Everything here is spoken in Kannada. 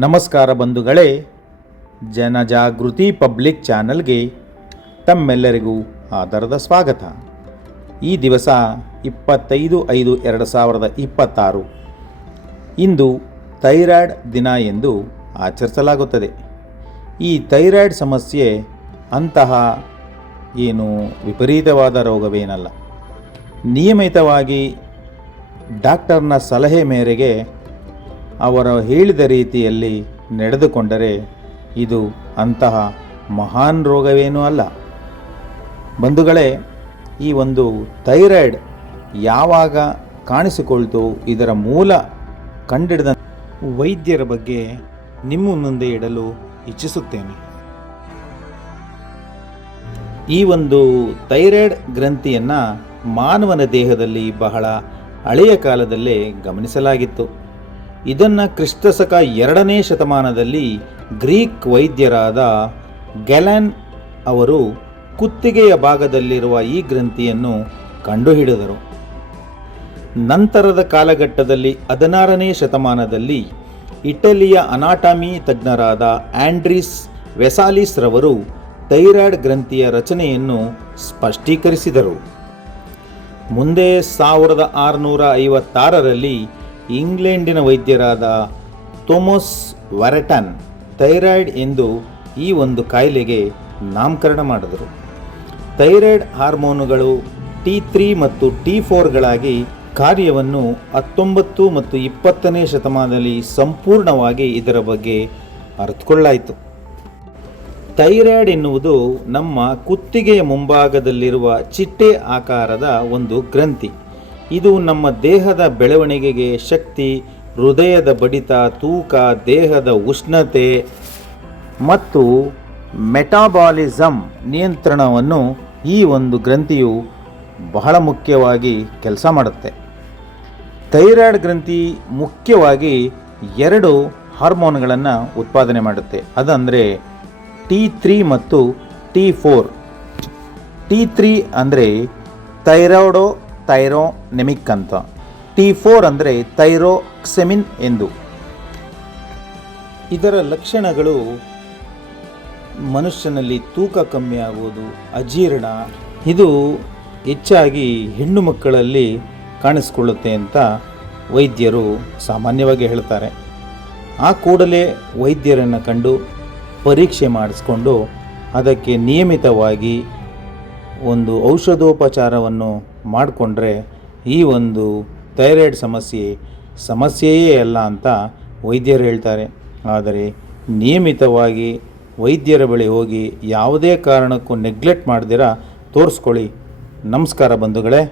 ನಮಸ್ಕಾರ ಬಂಧುಗಳೇ, ಜನಜಾಗೃತಿ ಪಬ್ಲಿಕ್ ಚಾನಲ್ಗೆ ತಮ್ಮೆಲ್ಲರಿಗೂ ಆದರದ ಸ್ವಾಗತ. ಈ ದಿವಸ 25/5/2026 ಇಂದು ಥೈರಾಯ್ಡ್ ದಿನ ಎಂದು ಆಚರಿಸಲಾಗುತ್ತದೆ. ಈ ಥೈರಾಯ್ಡ್ ಸಮಸ್ಯೆ ಅಂತಹ ಏನು ವಿಪರೀತವಾದ ರೋಗವೇನಲ್ಲ. ನಿಯಮಿತವಾಗಿ ಡಾಕ್ಟರ್ನ ಸಲಹೆ ಮೇರೆಗೆ ಅವರು ಹೇಳಿದ ರೀತಿಯಲ್ಲಿ ನಡೆದುಕೊಂಡರೆ ಇದು ಅಂತಹ ಮಹಾನ್ ರೋಗವೇನೂ ಅಲ್ಲ. ಬಂಧುಗಳೇ, ಈ ಒಂದು ಥೈರಾಯ್ಡ್ ಯಾವಾಗ ಕಾಣಿಸಿಕೊಳ್ತು, ಇದರ ಮೂಲ ಕಂಡಿಡಿದ ವೈದ್ಯರ ಬಗ್ಗೆ ನಿಮ್ಮ ಮುಂದೆ ಇಡಲು ಇಚ್ಛಿಸುತ್ತೇನೆ. ಈ ಒಂದು ಥೈರಾಯ್ಡ್ ಗ್ರಂಥಿಯನ್ನು ಮಾನವನ ದೇಹದಲ್ಲಿ ಬಹಳ ಹಳೆಯ ಕಾಲದಲ್ಲೇ ಗಮನಿಸಲಾಗಿತ್ತು. ಇದನ್ನು ಕ್ರಿಸ್ತಶಕ 2ನೇ ಶತಮಾನದಲ್ಲಿ ಗ್ರೀಕ್ ವೈದ್ಯರಾದ ಗ್ಯಾಲನ್ ಅವರು ಕುತ್ತಿಗೆಯ ಭಾಗದಲ್ಲಿರುವ ಈ ಗ್ರಂಥಿಯನ್ನು ಕಂಡುಹಿಡಿದರು. ನಂತರದ ಕಾಲಘಟ್ಟದಲ್ಲಿ 16ನೇ ಶತಮಾನದಲ್ಲಿ ಇಟಲಿಯ ಅನಾಟಮಿ ತಜ್ಞರಾದ ಆಂಡ್ರಿಸ್ ವೆಸಾಲಿಸ್ ರವರು ಥೈರಾಯ್ಡ್ ಗ್ರಂಥಿಯ ರಚನೆಯನ್ನು ಸ್ಪಷ್ಟೀಕರಿಸಿದರು. ಮುಂದೆ 1656ರಲ್ಲಿ ಇಂಗ್ಲೆಂಡಿನ ವೈದ್ಯರಾದ ಥೋಮಸ್ ವ್ಯಾರಟನ್ ಥೈರಾಯ್ಡ್ ಎಂದು ಈ ಒಂದು ಕಾಯಿಲೆಗೆ ನಾಮಕರಣ ಮಾಡಿದರು. ಥೈರಾಯ್ಡ್ ಹಾರ್ಮೋನುಗಳು T3 ಮತ್ತು T4ಗಳಾಗಿ ಕಾರ್ಯವನ್ನು 19 ಮತ್ತು 20ನೇ ಶತಮಾನದಲ್ಲಿ ಸಂಪೂರ್ಣವಾಗಿ ಇದರ ಬಗ್ಗೆ ಅರಿತುಕೊಳ್ಳಾಯಿತು. ಥೈರಾಯ್ಡ್ ಎನ್ನುವುದು ನಮ್ಮ ಕುತ್ತಿಗೆಯ ಮುಂಭಾಗದಲ್ಲಿರುವ ಚಿಟ್ಟೆ ಆಕಾರದ ಒಂದು ಗ್ರಂಥಿ. ಇದು ನಮ್ಮ ದೇಹದ ಬೆಳವಣಿಗೆಗೆ, ಶಕ್ತಿ, ಹೃದಯದ ಬಡಿತ, ತೂಕ, ದೇಹದ ಉಷ್ಣತೆ ಮತ್ತು ಮೆಟಾಬಾಲಿಸಮ್ ನಿಯಂತ್ರಣವನ್ನು ಈ ಒಂದು ಗ್ರಂಥಿಯು ಬಹಳ ಮುಖ್ಯವಾಗಿ ಕೆಲಸ ಮಾಡುತ್ತೆ. ಥೈರಾಯ್ಡ್ ಗ್ರಂಥಿ ಮುಖ್ಯವಾಗಿ 2 ಹಾರ್ಮೋನ್ಗಳನ್ನು ಉತ್ಪಾದನೆ ಮಾಡುತ್ತೆ. ಅದಂದರೆ T3 ಮತ್ತು T4. T3 ಅಂದರೆ ಥೈರೋನೆಮಿಕ್ ಅಂತ, T4 ಅಂದರೆ ಥೈರೋಕ್ಸಿನ್ ಎಂದು. ಇದರ ಲಕ್ಷಣಗಳು ಮನುಷ್ಯನಲ್ಲಿ ತೂಕ ಕಮ್ಮಿ ಆಗುವುದು, ಅಜೀರ್ಣ, ಇದು ಹೆಚ್ಚಾಗಿ ಹೆಣ್ಣು ಮಕ್ಕಳಲ್ಲಿ ಕಾಣಿಸಿಕೊಳ್ಳುತ್ತೆ ಅಂತ ವೈದ್ಯರು ಸಾಮಾನ್ಯವಾಗಿ ಹೇಳ್ತಾರೆ. ಆ ಕೂಡಲೇ ವೈದ್ಯರನ್ನು ಕಂಡು ಪರೀಕ್ಷೆ ಮಾಡಿಸ್ಕೊಂಡು ಅದಕ್ಕೆ ನಿಯಮಿತವಾಗಿ ಒಂದು ಔಷಧೋಪಚಾರವನ್ನು ಮಾಡಿಕೊಂಡ್ರೆ ಈ ಒಂದು ಥೈರಾಯ್ಡ್ ಸಮಸ್ಯೆಯೇ ಅಲ್ಲ ಅಂತ ವೈದ್ಯರು ಹೇಳ್ತಾರೆ. ಆದರೆ ನಿಯಮಿತವಾಗಿ ವೈದ್ಯರ ಬಳಿ ಹೋಗಿ ಯಾವುದೇ ಕಾರಣಕ್ಕೂ ನೆಗ್ಲೆಕ್ಟ್ ಮಾಡ್ದಿರ ತೋರಿಸ್ಕೊಳ್ಳಿ. ನಮಸ್ಕಾರ ಬಂಧುಗಳೇ.